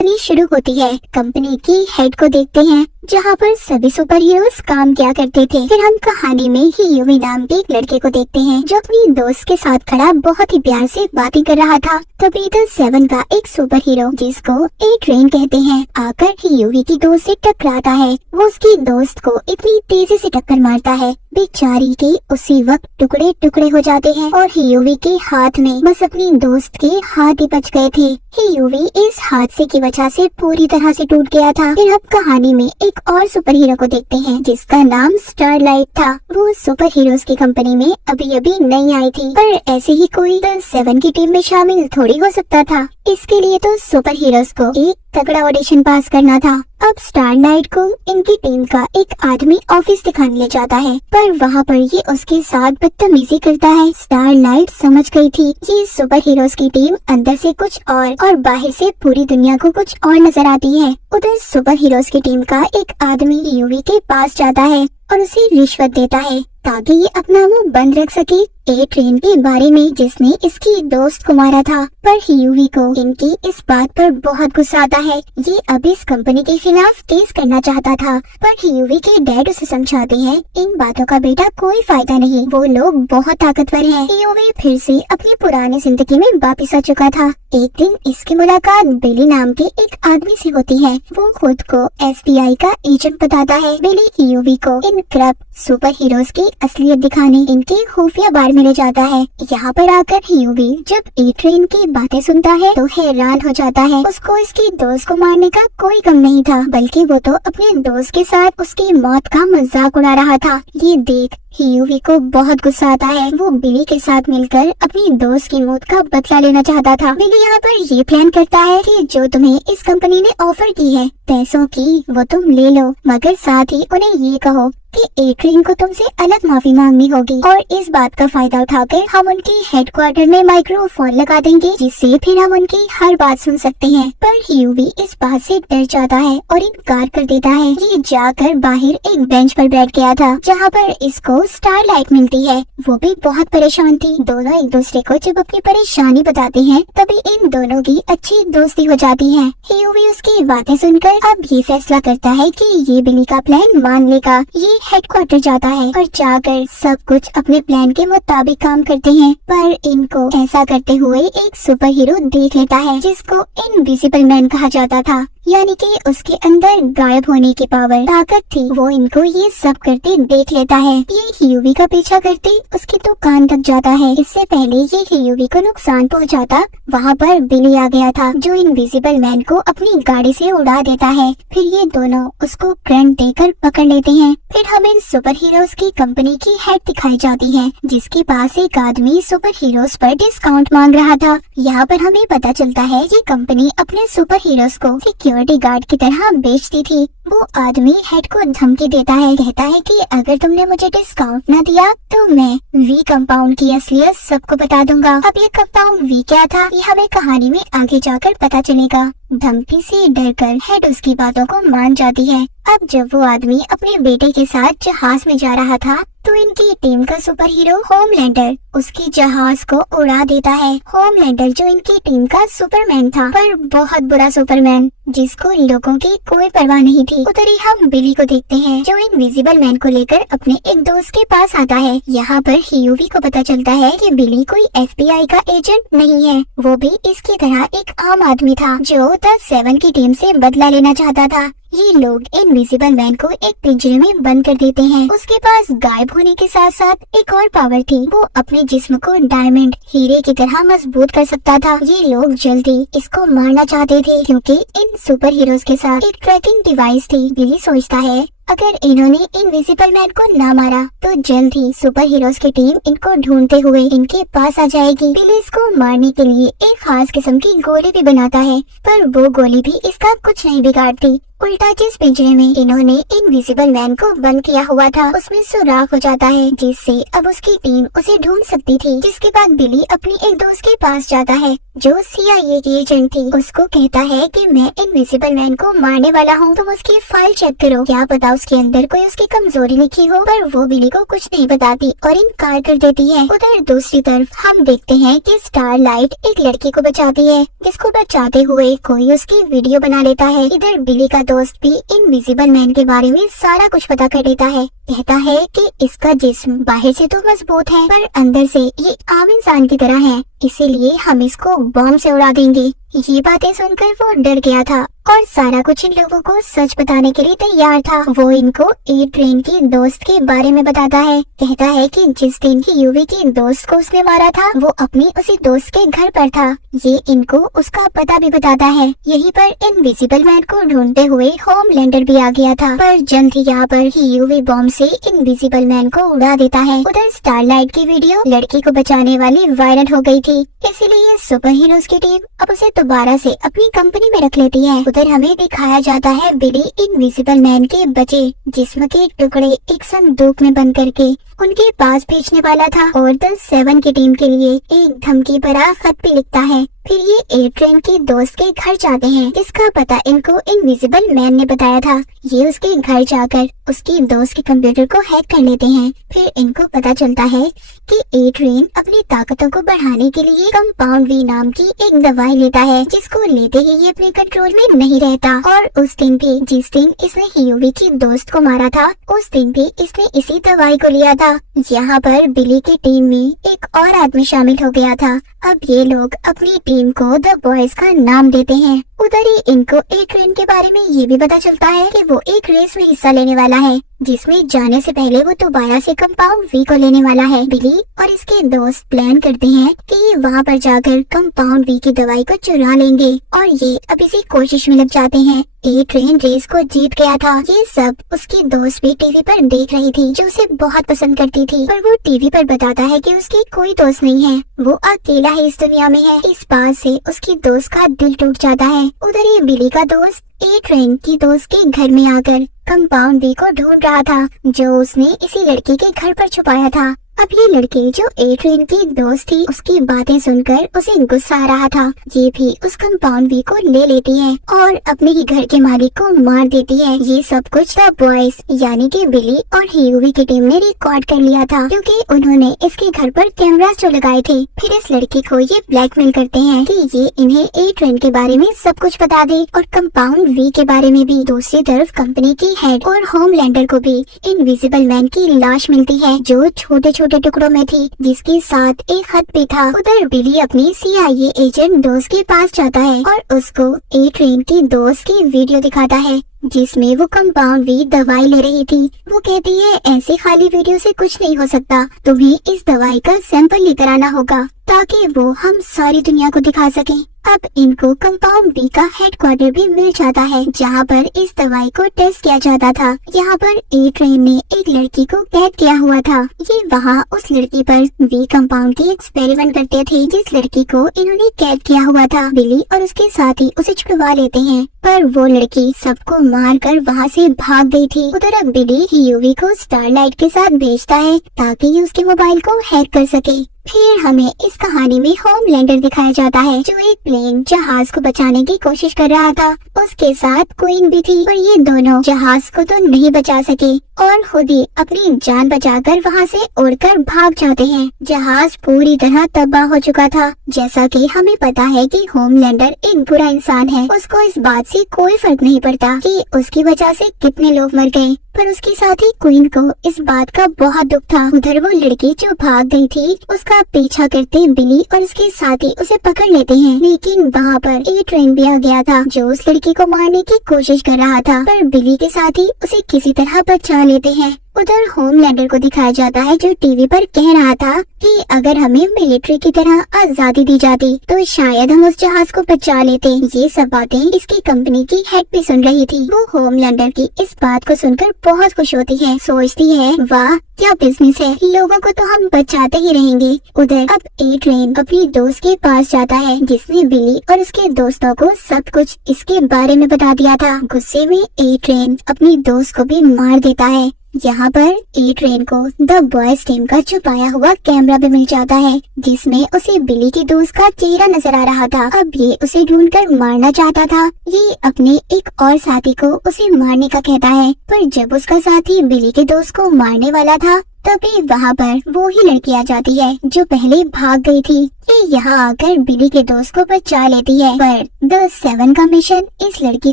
कहानी शुरू होती है। कंपनी की हेड को देखते हैं जहाँ पर सभी सुपर हीरोज काम किया करते थे। फिर हम कहानी में ही युवी नाम के एक लड़के को देखते हैं जो अपनी दोस्त के साथ खड़ा बहुत ही प्यार से बातें कर रहा था। तभी द 7 का एक सुपर हीरो जिसको ए ट्रेन कहते हैं आकर ही युवी की दोस्त से टकराता है। वो उसकी दोस्त को इतनी तेजी से टक्कर मारता है बेचारी के उसी वक्त टुकड़े टुकड़े हो जाते हैं और हियुवी के हाथ में बस अपनी दोस्त के हाथ ही बच गए थे। हियुवी इस हादसे की वजह से पूरी तरह से टूट गया था। फिर अब कहानी में एक और सुपर हीरो को देखते हैं जिसका नाम स्टारलाइट था। वो सुपर हीरोज की कंपनी में अभी अभी नई आई थी, पर ऐसे ही कोई द 7 की टीम में शामिल थोड़ी हो सकता था। इसके लिए तो सुपर हीरोज को एक तगड़ा ऑडिशन पास करना था। अब स्टारलाइट को इनकी टीम का एक आदमी ऑफिस दिखाने ले जाता है, पर वहाँ पर ये उसके साथ बदतमीजी करता है। स्टारलाइट समझ गई थी ये सुपर हीरोज की टीम अंदर से कुछ और बाहर से पूरी दुनिया को कुछ और नजर आती है। उधर सुपर हीरोज की टीम का एक आदमी युवी के पास जाता है और उसे रिश्वत देता है ताकि ये अपना मुंह बंद रख सके ए ट्रेन के बारे में जिसने इसकी दोस्त को मारा था। पर हियुवी को इनकी इस बात पर बहुत गुस्सा आता है। ये अब इस कंपनी के खिलाफ केस करना चाहता था, पर हियुवी के डैड उसे समझाते हैं इन बातों का बेटा कोई फायदा नहीं, वो लोग बहुत ताकतवर हैं। हियुवी फिर से अपनी पुरानी जिंदगी में वापिस आ चुका था। एक दिन इसकी मुलाकात बिली नाम के एक आदमी से होती है। वो खुद को FBI का एजेंट बताता है। बिली हियुवी को इन करप्ट सुपर हीरोज की असलियत दिखाने इनके खुफिया बार में ले जाता है। यहाँ पर आकर हियुवी जब ए ट्रेन की बातें सुनता है तो हैरान हो जाता है। उसको इसकी दोस्त को मारने का कोई गम नहीं था, बल्कि वो तो अपने दोस्त के साथ उसकी मौत का मजाक उड़ा रहा था। ये देख हियुवी को बहुत गुस्सा आता है। वो बिली के साथ मिलकर अपनी दोस्त की मौत का बदला लेना चाहता था। बिली यहाँ पर ये प्लान करता है कि जो तुम्हें इस कंपनी ने ऑफर की है पैसों की वो तुम ले लो, मगर साथ ही उन्हें ये कहो कि ए ट्रेन को तुमसे अलग माफी मांगनी होगी। और इस बात का फायदा उठाकर हम उनकी हेडक्वार्टर में माइक्रोफोन लगा देंगे जिससे फिर हम उनकी हर बात सुन सकते हैं। पर हियुवी इस बात से डर जाता है और इनकार कर देता है। ये जाकर बाहर एक बेंच पर बैठ गया था जहाँ पर इसको स्टारलाइट मिलती है। वो भी बहुत परेशान थी। दोनों एक दूसरे को जब अपनी परेशानी बताते हैं तभी इन दोनों की अच्छी दोस्ती हो जाती है। हियुवी उसकी बातें सुनकर अब ये फैसला करता है कि ये बिली का प्लान मान लेगा। ये हेडक्वार्टर जाता है और जाकर सब कुछ अपने प्लान के मुताबिक काम करते हैं। पर इनको ऐसा करते हुए एक सुपर हीरो देख लेता है जिसको इनविजिबल मैन कहा जाता था, यानी कि उसके अंदर गायब होने की पावर ताकत थी। वो इनको ये सब करते देख लेता है। ये हियुवी का पीछा करते उसकी तो कान तक जाता है। इससे पहले ये हियुवी को नुकसान पहुंचाता वहाँ पर बिली आ गया था जो इनविजिबल मैन को अपनी गाड़ी से उड़ा देता है। फिर ये दोनों उसको करंट देकर पकड़ लेते हैं। फिर हमें सुपर हीरोज की कंपनी की हेड दिखाई जाती है जिसके पास एक आदमी सुपर हीरोज पर डिस्काउंट मांग रहा था। यहाँ पर हमें पता चलता है ये कंपनी अपने सुपर हीरोज को सिक्योरिटी गार्ड की तरह बेचती थी। वो आदमी हेड को धमकी देता है, कहता है कि अगर तुमने मुझे डिस्काउंट न दिया तो मैं वी कंपाउंड की असलियत सबको बता दूंगा। अब ये कंपाउंड वी क्या था ये हमें कहानी में आगे जाकर पता चलेगा। धमकी से डरकर हेड उसकी बातों को मान जाती है। अब जब वो आदमी अपने बेटे के साथ जहाज में जा रहा था तो इनकी टीम का सुपर हीरो होमलैंडर उसकी जहाज को उड़ा देता है। होमलैंडर जो इनकी टीम का सुपरमैन था, पर बहुत बुरा सुपरमैन जिसको लोगों की कोई परवाह नहीं थी। उधर ही हम बिली को देखते हैं जो इनविजिबल मैन को लेकर अपने एक दोस्त के पास आता है। यहाँ पर हियुवी को पता चलता है कि बिली कोई FBI का एजेंट नहीं है, वो भी इसकी तरह एक आम आदमी था जो द 7 की टीम से बदला लेना चाहता था। ये लोग इनविजिबल मैन को एक पिंजरे में बंद कर देते हैं। उसके पास गायब होने के साथ साथ एक और पावर थी, वो अपने जिस्म को डायमंड हीरे की तरह मजबूत कर सकता था। ये लोग जल्दी इसको मारना चाहते थे क्योंकि इन सुपर हीरोज के साथ एक ट्रैकिंग डिवाइस थी। बिली सोचता है अगर इन्होंने इनविजिबल मैन को ना मारा तो जल्द ही सुपर हीरोज की टीम इनको ढूंढते हुए इनके पास आ जाएगी। बिली इसको मारने के लिए एक खास किस्म की गोली भी बनाता है, पर वो गोली भी इसका कुछ नहीं बिगाड़ती। उल्टा जिस पिंजरे में इन्होंने इनविजिबल मैन को बंद किया हुआ था उसमें सुराख हो जाता है जिससे अब उसकी टीम उसे ढूंढ सकती थी। जिसके बाद बिली अपनी एक दोस्त के पास जाता है जो CIA की एजेंट थी। उसको कहता है कि मैं इनविजिबल मैन को मारने वाला हूँ, तुम उसकी फाइल चेक करो, क्या पता उसके अंदर कोई उसकी कमजोरी लिखी हो, पर वो बिली को कुछ नहीं बताती और इनकार कर देती है। उधर दूसरी तरफ हम देखते हैं कि स्टारलाइट एक लड़की को बचाती है, जिसको बचाते हुए कोई उसकी वीडियो बना लेता है। इधर बिली का दोस्त भी इनविजिबल मैन के बारे में सारा कुछ पता कर लेता है। कहता है कि इसका जिस्म बाहर से तो मजबूत है, पर अंदर से ये आम इंसान की तरह है, इसीलिए हम इसको बॉम्ब से उड़ा देंगे। ये बातें सुनकर वो डर गया था और सारा कुछ इन लोगों को सच बताने के लिए तैयार था। वो इनको ए ट्रेन की दोस्त के बारे में बताता है। कहता है कि जिस दिन की यूवी की दोस्त को उसने मारा था, वो अपनी उसी दोस्त के घर पर था। ये इनको उसका पता भी बताता है। यहीं पर इनविजिबल मैन को ढूंढते हुए होमलैंडर भी आ गया था, पर जल्द ही यहाँ पर ही यूवी बॉम्ब से इनविजिबल मैन को उड़ा देता है। उधर स्टारलाइट की वीडियो लड़की को बचाने वाली वायरल हो गई थी, इसीलिए सुपर हीरोज की टीम अब उसे दोबारा से अपनी कंपनी में रख लेती है। उधर हमें दिखाया जाता है बिली इनविजिबल मैन के बचे जिस्म के टुकड़े एक संदूक में बंद करके उनके पास भेजने वाला था और द 7 की टीम के लिए एक धमकी भरा खत भी लिखता है। फिर ये ए ट्रेन की दोस्त के घर जाते हैं, जिसका पता इनको इनविजिबल मैन ने बताया था। ये उसके घर जाकर उसकी दोस्त के कंप्यूटर को हैक कर लेते हैं। फिर इनको पता चलता है कि ए ट्रेन अपनी ताकतों को बढ़ाने के लिए कंपाउंड वी नाम की एक दवाई लेता है, जिसको लेते ही ये अपने कंट्रोल में नहीं रहता। और उस दिन भी जिस दिन इसने यूवी की दोस्त को मारा था, उस दिन भी इसने इसी दवाई को लिया था। यहाँ पर बिली की टीम में एक और आदमी शामिल हो गया था। अब ये लोग अपनी टीम को द बॉयज का नाम देते हैं। उधर ही इनको ए ट्रेन के बारे में ये भी पता चलता है कि वो एक रेस में हिस्सा लेने वाला है, जिसमें जाने से पहले वो दोबारा से कंपाउंड वी को लेने वाला है। बिली और इसके दोस्त प्लान करते हैं कि ये वहाँ पर जाकर कंपाउंड वी की दवाई को चुरा लेंगे और ये अब इसी कोशिश में लग जाते हैं। ए ट्रेन रेस को जीत गया था। ये सब उसकी दोस्त भी टीवी पर देख रही थी, जो उसे बहुत पसंद करती थी, पर वो टीवी पर बताता है कि उसकी कोई दोस्त नहीं है, वो अकेला ही इस दुनिया में है। इस बात से उसकी दोस्त का दिल टूट जाता है। उधर ही बिली का दोस्त ए ट्रेन की दोस्त के घर में आकर कंपाउंड वी को ढूंढ रहा था, जो उसने इसी लड़के के घर पर छुपाया था। अब ये लड़की जो ए ट्रेन की दोस्त थी, उसकी बातें सुनकर उसे गुस्सा आ रहा था। ये भी उस कंपाउंड वी को ले लेती है और अपने ही घर के मालिक को मार देती है। ये सब कुछ द बॉयज यानी कि बिली और यूवी की टीम ने रिकॉर्ड कर लिया था, क्योंकि उन्होंने इसके घर पर कैमरास जो लगाए थे। फिर इस लड़की को ये ब्लैकमेल करते हैं कि ये इन्हें ए ट्रेन के बारे में सब कुछ बता दे और कंपाउंड वी के बारे में भी। दूसरी तरफ कंपनी की हेड और होमलैंडर को भी इनविजिबल मैन की लाश मिलती है, जो छोटे छोटे टुकड़ों में थी, जिसके साथ एक खत भी था। उधर बिली अपनी CIA एजेंट दोस्त के पास जाता है और उसको ए ट्रेन की दोस्त की वीडियो दिखाता है, जिसमें वो कंपाउंड वी दवाई ले रही थी। वो कहती है ऐसे खाली वीडियो से कुछ नहीं हो सकता, तुम्हें इस दवाई का सैंपल लेकर आना होगा ताकि वो हम सारी दुनिया को दिखा सकें। अब इनको कंपाउंड वी का हेडक्वार्टर भी मिल जाता है, जहाँ पर इस दवाई को टेस्ट किया जाता था। यहाँ पर ए ट्रेन ने एक लड़की को कैद किया हुआ था। ये वहाँ उस लड़की पर वी कंपाउंड की एक्सपेरिमेंट करते थे, जिस लड़की को इन्होंने कैद किया हुआ था। बिली और उसके साथी उसे छुड़वा लेते हैं, पर वो लड़की सबको मारकर वहाँ से भाग गई थी। उधर अब बिली यूवी को स्टारलाइट के साथ भेजता है ताकि ये उसके मोबाइल को हैक कर सके। फिर हमें इस कहानी में होमलैंडर दिखाया जाता है, जो एक प्लेन जहाज को बचाने की कोशिश कर रहा था। उसके साथ क्वीन भी थी, पर ये दोनों जहाज को तो नहीं बचा सके और खुद ही अपनी जान बचाकर वहाँ से उड़कर भाग जाते हैं। जहाज पूरी तरह तबाह हो चुका था। जैसा कि हमें पता है कि होमलैंडर एक बुरा इंसान है, उसको इस बात से कोई फर्क नहीं पड़ता कि उसकी वजह से कितने लोग मर गए, पर उसके साथ ही क्वीन को इस बात का बहुत दुख था। उधर वो लड़की जो भाग गई थी, उसका पीछा करते बिली और उसके साथी उसे पकड़ लेते हैं, लेकिन वहाँ पर ए ट्रेन भी आ गया था, जो उस लड़की को मारने की कोशिश कर रहा था, पर बिली के साथी उसे किसी तरह बचा लेते हैं। उधर होमलैंडर को दिखाया जाता है, जो टीवी पर कह रहा था कि अगर हमें मिलिट्री की तरह आजादी दी जाती तो शायद हम उस जहाज को बचा लेते। ये सब बातें इसकी कंपनी की हेड भी सुन रही थी। वो होमलैंडर की इस बात को सुनकर बहुत खुश होती है, सोचती है वाह क्या बिजनेस है, लोगों को तो हम बचाते ही रहेंगे। उधर अब ए ट्रेन अपनी दोस्त के पास जाता है, जिसने बिली और उसके दोस्तों को सब कुछ इसके बारे में बता दिया था। गुस्से में ए ट्रेन अपनी दोस्त को भी मार देता है। यहाँ पर ए ट्रेन को द बॉयज टीम का छुपाया हुआ कैमरा भी मिल जाता है, जिसमें उसे बिली के दोस्त का चेहरा नजर आ रहा था। अब ये उसे ढूंढकर मारना चाहता था। ये अपने एक और साथी को उसे मारने का कहता है, पर जब उसका साथी बिली के दोस्त को मारने वाला था तभी वहाँ पर वो ही लड़की आ जाती है जो पहले भाग गई थी। ये यहाँ आकर बिली के दोस्त को बचा लेती है, पर द 7 का मिशन इस लड़की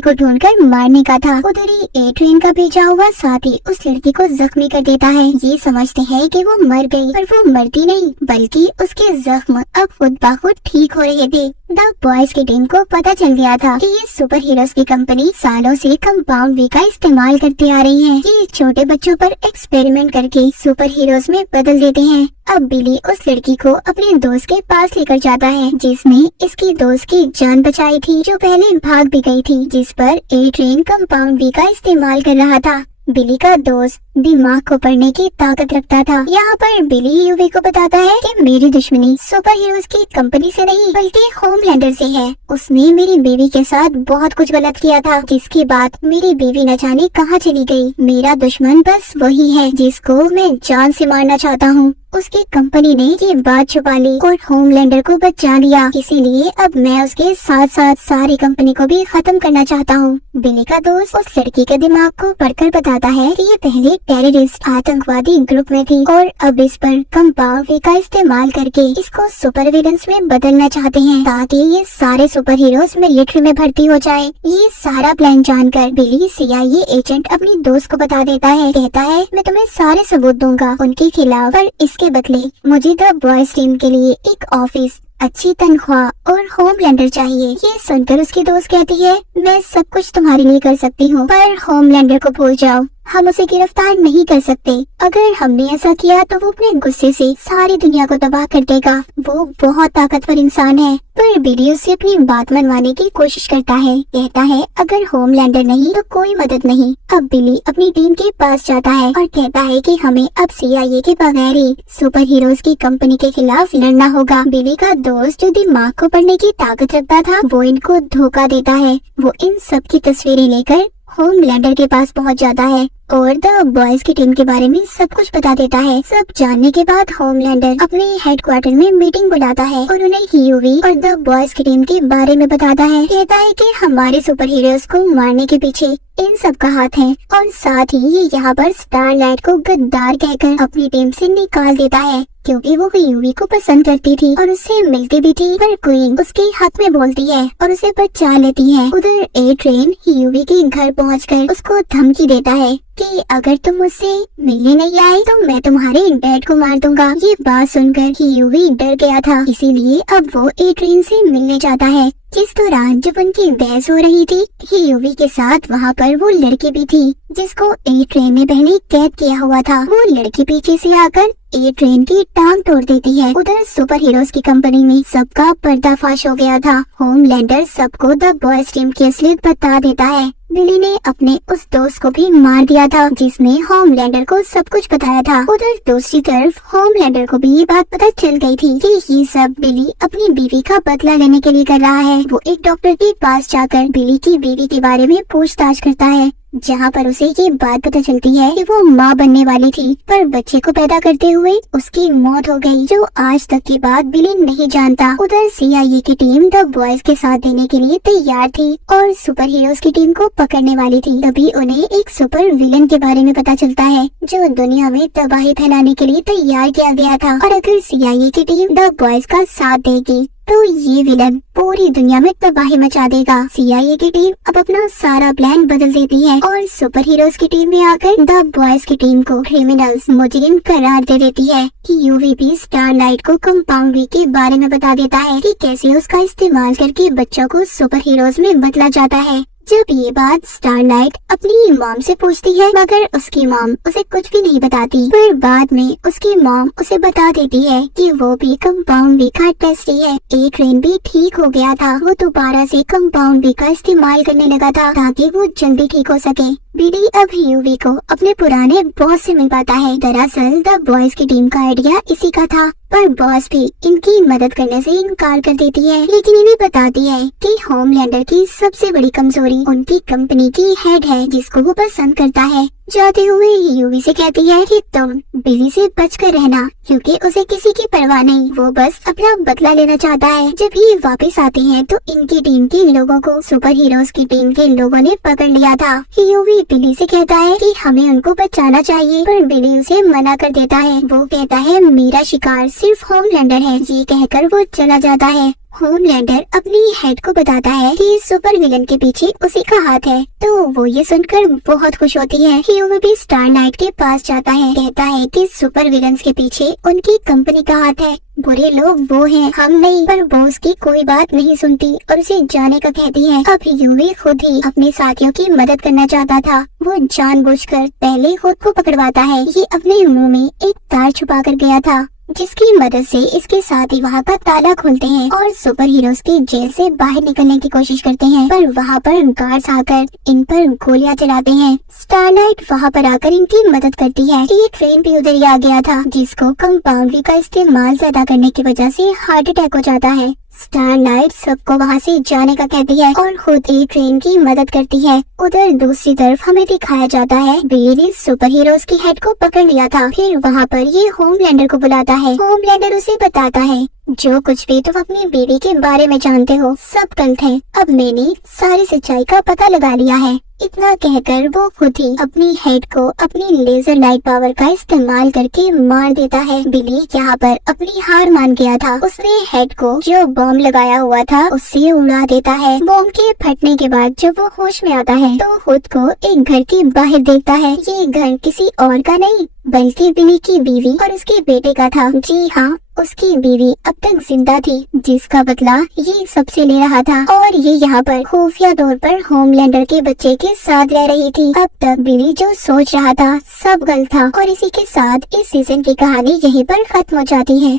को ढूंढकर मारने का था। उधर ही ए ट्रेन का भेजा हुआ साथी उस लड़की को जख्मी कर देता है। ये समझते हैं कि वो मर गई, पर वो मरती नहीं, बल्कि उसके जख्म अब खुद ब खुद ठीक हो रहे थे। द बॉयज की टीम को पता चल गया था कि ये सुपर हीरोज की कंपनी सालों से कंपाउंड वी का इस्तेमाल करती आ रही है। ये छोटे बच्चों पर एक्सपेरिमेंट करके सुपर हीरोज में बदल देते हैं। अब बिली उस लड़की को अपने दोस्त के पास लेकर जाता है जिसने इसकी दोस्त की जान बचाई थी, जो पहले भाग भी गई थी, जिस पर ए ट्रेन कंपाउंड वी का इस्तेमाल कर रहा था। बिली का दोस्त दिमाग को पढ़ने की ताकत रखता था। यहाँ पर बिली यूवी को बताता है कि मेरी दुश्मनी सुपर हीरोज की कंपनी से नहीं बल्कि होमलैंडर से है। उसने मेरी बीवी के साथ बहुत कुछ गलत किया था, जिसके बाद मेरी बीवी न जाने कहाँ चली गई। मेरा दुश्मन बस वही है जिसको मैं जान से मारना चाहता हूँ। उसकी कंपनी ने ये बात छुपा ली और होमलैंडर को बचा लिया, इसीलिए अब मैं उसके साथ साथ सारी कंपनी को भी खत्म करना चाहता हूँ। बिली का दोस्त उस लड़की के दिमाग को पढ़कर बताता है कि ये पहले टेररिस्ट आतंकवादी ग्रुप में थी और अब इस पर कंपाउंड वी का इस्तेमाल करके इसको सुपर विलेंस में बदलना चाहते हैं, ताकि ये सारे सुपर हीरोज मिलिट्री में भर्ती हो जाए। ये सारा प्लान जानकर बिली CIA एजेंट अपनी दोस्त को बता देता है। कहता है मैं तुम्हें सारे सबूत दूंगा उनके खिलाफ, पर इसके बदले मुझे द बॉयज टीम के लिए एक ऑफिस, अच्छी तनख्वाह और होमलैंडर चाहिए। ये सुनकर उसकी दोस्त कहती है मैं सब कुछ तुम्हारे लिए कर सकती हूँ, पर होमलैंडर को भूल जाओ, हम उसे गिरफ्तार नहीं कर सकते। अगर हमने ऐसा किया तो वो अपने गुस्से से सारी दुनिया को तबाह कर देगा। वो बहुत ताकतवर इंसान है। पर बिली उससे अपनी बात मनवाने की कोशिश करता है। कहता है अगर होमलैंडर नहीं तो कोई मदद नहीं। अब बिली अपनी टीम के पास जाता है और कहता है कि हमें अब CIA के बगैर ही सुपर हीरोज की कंपनी के खिलाफ लड़ना होगा। बिली का दोस्त जो दिमाग को पढ़ने की ताकत रखता था वो इनको धोखा देता है। वो इन सब की तस्वीरें लेकर होमलैंडर के पास पहुंच जाता है और द बॉयज की टीम के बारे में सब कुछ बता देता है। सब जानने के बाद होमलैंडर अपने हेडक्वार्टर में मीटिंग बुलाता है और उन्हें यूवी और द बॉयज की टीम के बारे में बताता है। कहता है कि हमारे सुपर हीरोज को मारने के पीछे इन सब का हाथ है और साथ ही ये यहाँ पर स्टारलाइट को गद्दार कहकर अपनी टीम से निकाल देता है, क्योंकि वो यूवी को पसंद करती थी और उससे मिलती भी थी। पर क्वीन उसके हक में बोलती है और उसे बचा लेती है। उधर ए ट्रेन यूवी के घर पहुंचकर उसको धमकी देता है कि अगर तुम मुझसे मिलने नहीं आए तो मैं तुम्हारे डैड को मार दूंगा। ये बात सुनकर यूवी डर गया था, इसीलिए अब वो ए ट्रेन से मिलने जाता है। जिस दौरान जब उनकी बहस हो रही थी, यूवी के साथ वहाँ पर वो लड़की भी थी जिसको ए ट्रेन ने पहले कैद किया हुआ था। वो लड़की पीछे से आकर ए ट्रेन की टांग तोड़ देती है। उधर सुपर हीरोज की कंपनी में सबका पर्दाफाश हो गया था। होमलैंडर सबको द बॉयज टीम की असलियत बता देता है। बिली ने अपने उस दोस्त को भी मार दिया था जिसने होमलैंडर को सब कुछ बताया था। उधर दूसरी तरफ होमलैंडर को भी ये बात पता चल गई थी कि ये सब बिली अपनी बीवी का बदला लेने के लिए कर रहा है। वो एक डॉक्टर के पास जाकर बिली की बीवी के बारे में पूछताछ करता है, जहाँ पर उसे ये बात पता चलती है कि वो माँ बनने वाली थी, पर बच्चे को पैदा करते हुए उसकी मौत हो गई, जो आज तक की बात बिली नहीं जानता। उधर CIA की टीम द बॉयज के साथ देने के लिए तैयार थी और सुपर हीरोज की टीम को पकड़ने वाली थी। तभी उन्हें एक सुपर विलन के बारे में पता चलता है जो दुनिया में तबाही फैलाने के लिए तैयार किया गया था, और अगर CIA की टीम द बॉयज का साथ देगी तो ये विलन पूरी दुनिया में तबाही मचा देगा। CIA की टीम अब अपना सारा प्लान बदल देती है और सुपर हीरोज की टीम में आकर द बॉयज की टीम को क्रिमिनल्स, मुजरिम करार दे देती है। कि UVP स्टारलाइट को कंपाउंड वी के बारे में बता देता है कि कैसे उसका इस्तेमाल करके बच्चों को सुपर हीरोज में बदला जाता है। जब ये बात स्टारलाइट अपनी मॉम से पूछती है, मगर उसकी मॉम उसे कुछ भी नहीं बताती। पर बाद में उसकी मॉम उसे बता देती है कि वो भी कंपाउंड वी का टेस्ट ही है। ए ट्रेन भी ठीक हो गया था, वो दोबारा से कंपाउंड वी का इस्तेमाल करने लगा था ताकि वो जल्दी ठीक हो सके। बिली अब यूवी को अपने पुराने बॉस से मिल पाता है। दरअसल द बॉयज की टीम का आइडिया इसी का था, पर बॉस भी इनकी मदद करने से इनकार कर देती है, लेकिन इन्हें बताती है कि होमलैंडर की सबसे बड़ी कमजोरी उनकी कंपनी की हेड है जिसको वो पसंद करता है। जाते हुए यूवी से कहती है कि तुम बिली से बचकर रहना, क्योंकि उसे किसी की परवाह नहीं, वो बस अपना बदला लेना चाहता है। जब ये वापस आती है तो इनकी टीम के लोगों को सुपर हीरोज की टीम के लोगों ने पकड़ लिया था। यूवी बिली से कहता है कि हमें उनको बचाना चाहिए, पर बिली उसे मना कर देता है। वो कहता है मेरा शिकार सिर्फ होमलैंडर है। ये कहकर वो चला जाता है। होमलैंडर अपनी हेड को बताता है कि सुपर विलन के पीछे उसी का हाथ है, तो वो ये सुनकर बहुत खुश होती है। ह्यूमन भी स्टारलाइट के पास जाता है, कहता है कि सुपर विलन्स के पीछे उनकी कंपनी का हाथ है, बुरे लोग वो हैं, हम नहीं। पर वो उसकी कोई बात नहीं सुनती और उसे जाने का कहती है। अब यूवी खुद ही अपने साथियों की मदद करना चाहता था। वो जानबूझकर पहले खुद को पकड़वाता है। ये अपने मुंह में एक तार छुपा कर गया था, जिसकी मदद से इसके साथ ही वहाँ का ताला खोलते हैं और सुपर हीरोज की जेल से बाहर निकलने की कोशिश करते हैं, पर वहाँ पर गार्ड्स आकर इन पर गोलियां चलाते हैं। स्टारलाइट वहाँ पर आकर इनकी मदद करती है। ये ट्रेन भी उधर ही आ गया था, जिसको कंपाउंडरी का इस्तेमाल ज्यादा करने की वजह से हार्ट अटैक हो जाता है। स्टारलाइट सबको वहाँ से जाने का कहती है और खुद ही ट्रेन की मदद करती है। उधर दूसरी तरफ हमें दिखाया जाता है बिली ने सुपर हीरोज की हेड को पकड़ लिया था। फिर वहाँ पर ये होमलैंडर को बुलाता है। होमलैंडर उसे बताता है जो कुछ भी तुम अपनी बीवी के बारे में जानते हो सब गलत है। अब मैंने सारी सच्चाई का पता लगा लिया है। इतना कहकर वो खुद ही अपनी हेड को अपनी लेजर लाइट पावर का इस्तेमाल करके मार देता है। बिली यहाँ पर अपनी हार मान गया था। उसने हेड को जो बॉम्ब लगाया हुआ था उससे उड़ा देता है। बॉम्ब के फटने के बाद जब वो होश में आता है तो खुद को एक घर के बाहर देखता है। ये घर किसी और का नहीं बल्कि बिली की बीवी और उसके बेटे का था। जी हाँ, उसकी बीवी अब तक जिंदा थी, जिसका बदला ये सबसे ले रहा था और ये यहाँ पर खुफिया तौर पर होमलैंडर के बच्चे के साथ रह रही थी। अब तक बिली जो सोच रहा था सब गलत था। और इसी के साथ इस सीजन की कहानी यहीं पर खत्म हो जाती है।